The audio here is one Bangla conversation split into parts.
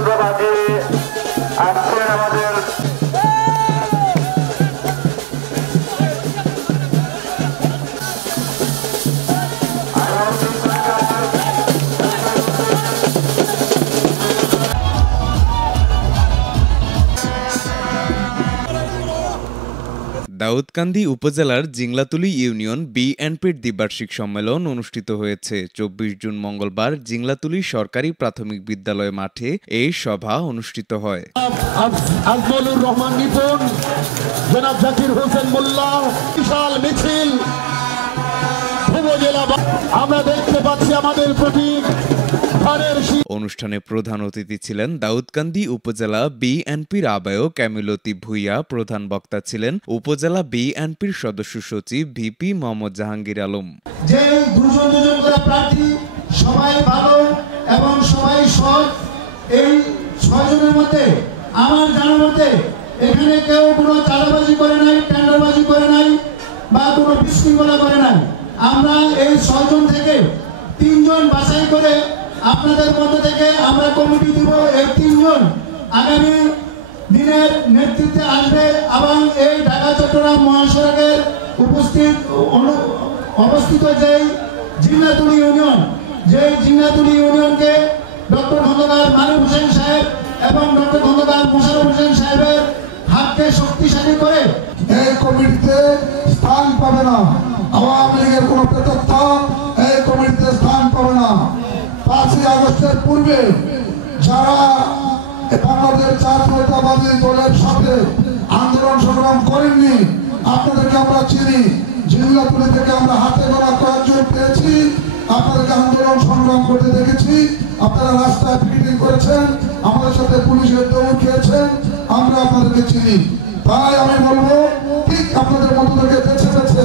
কেন্দ্রবাদী আজকের আমাদের দাউদকান্দি উপজেলার জিংলাতুলী ইউনিয়ন বিএনপির দ্বিবার্ষিক সম্মেলন অনুষ্ঠিত হয়েছে। ২৪ জুন মঙ্গলবার জিংলাতুলী সরকারি প্রাথমিক বিদ্যালয় মাঠে এই সভা অনুষ্ঠিত হয়। আজমলুর রহমান নিপুণ, জনাব জাকির হোসেন মোল্লা, বিশাল মিছিল উপজেলা আমরা দেখতে পাচ্ছি আমাদের প্রতীক। অনুষ্ঠানে প্রধান অতিথি ছিলেন দাউদকান্দি উপজেলা বিএনপির আহ্বায়ক কামিলতি ভূঁইয়া। প্রধান বক্তা ছিলেন উপজেলা বিএনপির সদস্য সচিব ভিপি মোহাম্মদ জাহাঙ্গীর আলম। যে দুজন করে প্রার্থী সবাই ভালো এবং সবাই সৎ, এই ৬ জনের মধ্যে আমার জানার মতে এখানে কেউ কোনো চাঁদাবাজি করে নাই, টেন্ডারবাজি করে নাই বা কোনো বিশৃঙ্খলা করে নাই। আমরা এই ৬ জন থেকে ৩ জন বাছাই করে আপনাদের মধ্য থেকে আমরা কমিটি দিব। এই ৩ জন আগামী দিনের নেতৃত্বে আসবে এবং এই ঢাকা চট্টগ্রাম মহাসড়কের অবস্থিত যে জিংলাতুলী ইউনিয়ন, যে জিংলাতুলী ইউনিয়নকে ডক্টর খন্দকার মানিক হোসেন সাহেব এবং ডক্টর খন্দকার মোশাররফ হোসেন সাহেবের হাতকে শক্তিশালী করে এই কমিটিতে স্থান পাবে না। আওয়ামী লীগের কোন প্রেতাত্মা এই কমিটিতে স্থান পাবে না। ৫ই আগস্টের পূর্বে যারা বাংলাদেশ জাতীয়তাবাদী দলের সাথে আন্দোলন সংগ্রাম করেননি, আপনাদেরকে আমরা চিনি। জিংলাতুলী থেকে আমরা হাতে গড়া কয়েকজন পেয়েছি, আপনাদেরকে আন্দোলন সংগ্রাম করতে দেখেছি। আপনারা রাস্তায় পিকেটিং করেছেন, আমাদের সাথে পুলিশের দৌড় খেয়েছেন, আমরা আপনাদেরকে চিনি। তাই আমি বলবো, ঠিক আপনাদের মধ্যে বেছে বেছে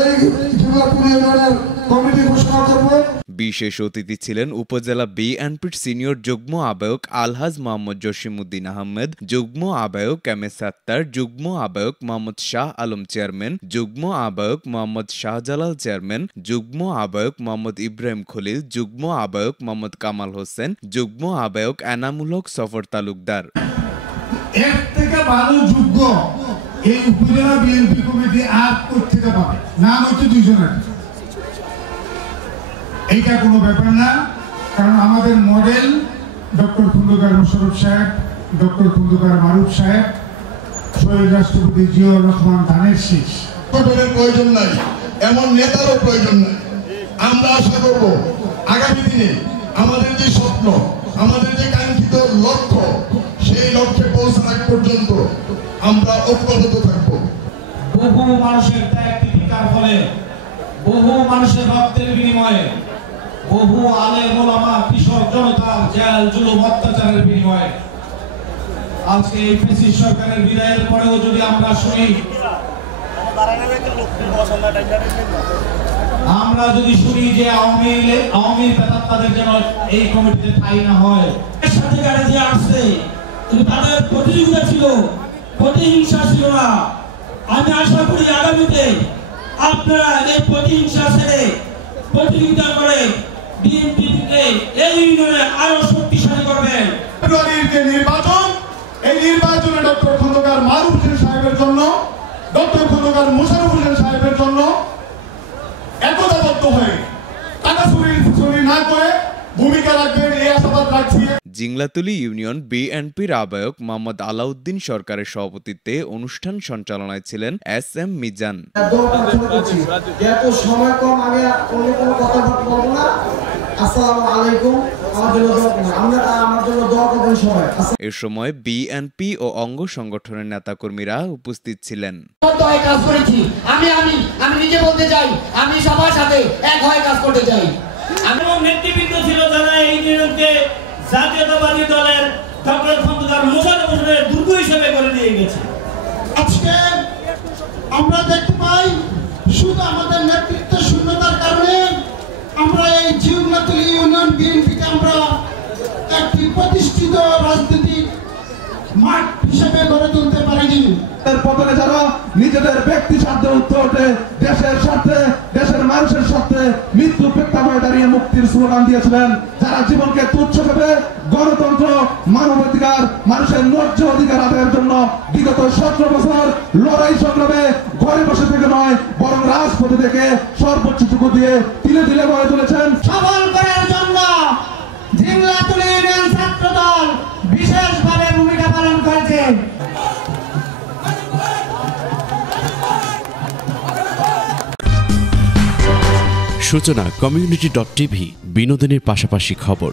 এই জিংলাতুলী ইউনিয়নের কমিটি ঘোষণা করবো। বিশেষ অতিথি ছিলেন উপজেলা বিএনপির সিনিয়র যুগ্ম আহ্বায়ক আলহাজ মোহাম্মদ জসিমউদ্দিন আহমেদ, যুগ্ম আহ্বায়ক এম এ সাত্তার, যুগ্ম আহ্বায়ক মোহাম্মদ শাহ আলম চেয়ারম্যান, যুগ্ম আহ্বায়ক মোহাম্মদ শাহজালাল চেয়ারম্যান, যুগ্ম আহ্বায়ক মোহাম্মদ ইব্রাহিম খলিল, যুগ্ম আহ্বায়ক মোহাম্মদ কামাল হোসেন, যুগ্ম আহ্বায়ক এনামুল হক সফর তালুকদার। এর থেকে ভালো যোগ্য এই উপজেলা বিএনপি কমিটি আর কোথেকে পাবে? নাম হচ্ছে ২ জনের। এইটা কোনো ব্যাপার না, কারণ আমাদের মডেল ডক্টর খন্দকার মোশাররফ সাহেব, ডক্টর খন্দকার মারুফ সাহেব, শহীদ রাষ্ট্রপতি জিয়াউর রহমান ধানের শীষ। প্রয়োজন নাই, এমন নেতারও প্রয়োজন নাই। আমরা আশা করব আগামী দিনে আমাদের যে স্বপ্ন, আমাদের যে কাঙ্ক্ষিত লক্ষ্য, সেই লক্ষ্যে পৌঁছানো পর্যন্ত আমরা ঐক্যবদ্ধ থাকব। বহু মানুষের ত্যাগ তিতিক্ষার ফলে, বহু মানুষের রক্তের বিনিময়ে, বহু আলেম ওলামা কৃষক জনতার জেল জুলুম অত্যাচারের বিনিময়ে আজকে এই ফ্যাসিস্ট সরকারের বিদায়ের পরেও যদি আমরা শুনি, যে আওয়ামী প্রেতাত্মাদের যেন এই কমিটিতে ঠাঁই না হয়। সাথে গাড়ি দিয়ে আসছে, কিন্তু তাদের প্রতিযোগিতা ছিল, প্রতিহিংসা ছিল না। আমি আশা করি আগামীতে আপনারা এই প্রতিহিংসা ছেড়ে প্রতিযোগিতা করে বিএনপিকে এই ইউনিয়নে আরো শক্তিশালী করবেন। ফেব্রুয়ারির যে নির্বাচন, এই নির্বাচনে ডক্টর খন্দকার মারুফ হোসেন সাহেবের জন্য, ডক্টর খন্দকার মোশাররফ হোসেন সাহেবের জন্য একতাবদ্ধ হয়ে টাকা চুরি না করে ভূমিকা রাখবেন, এই আশাবাদ রাখছি। জিংলাতুলী ইউনিয়ন বিএনপির আহ্বায়ক মোহাম্মদ আলাউদ্দিন সরকারের সভাপতিত্বে অনুষ্ঠান সঞ্চালনায় ছিলেন এস এম মিজান। এ সময় বিএনপি ও অঙ্গ সংগঠনের নেতাকর্মীরা উপস্থিত ছিলেন। আমি নিজে বলতে চাই, আমি সবার সাথে এক হয়ে কাজ করতে চাই। নেতৃবৃন্দ ছিল যারা এই ইউনিয়নকে জাতীয়তাবাদী দলের ডক্টর খন্দকার মোশাররফ হোসেনের দুর্গ হিসেবে করে নিয়ে গেছে। আজকে আমরা দেখতে পাই, শুধু আমাদের নেতৃত্ব শূন্যতার কারণে আমরা এই জিংলাতুলী ইউনিয়ন বিএনপিকে আমরা একটি প্রতিষ্ঠিত রাজনৈতিক মাঠ হিসেবে গড়ে তুলতে পারিনি। পতনে যারা নিজেদের ব্যক্তি স্বার্থে উঠে দেশের স্বার্থে, দেশের মানুষের স্বার্থে মৃত্যু প্রেক্ষাপটে দাঁড়িয়ে মুক্তির স্লোগান দিয়েছিলেন, যারা জীবনকে তুচ্ছ ভেবে গণতন্ত্র লড়াই সংগ্রামে ঘরে বসে থেকে নয়, বরং রাজপথে থেকে সর্বোচ্চটুকু দিয়ে তিলে তিলে গড়ে তুলেছেন। সফল করার জন্য জিংলাতুলি ইউনিয়ন ছাত্র দল বিশেষভাবে ভূমিকা পালন করেছে। সূচনা community.tv, বিনোদনের পাশাপাশি খবর।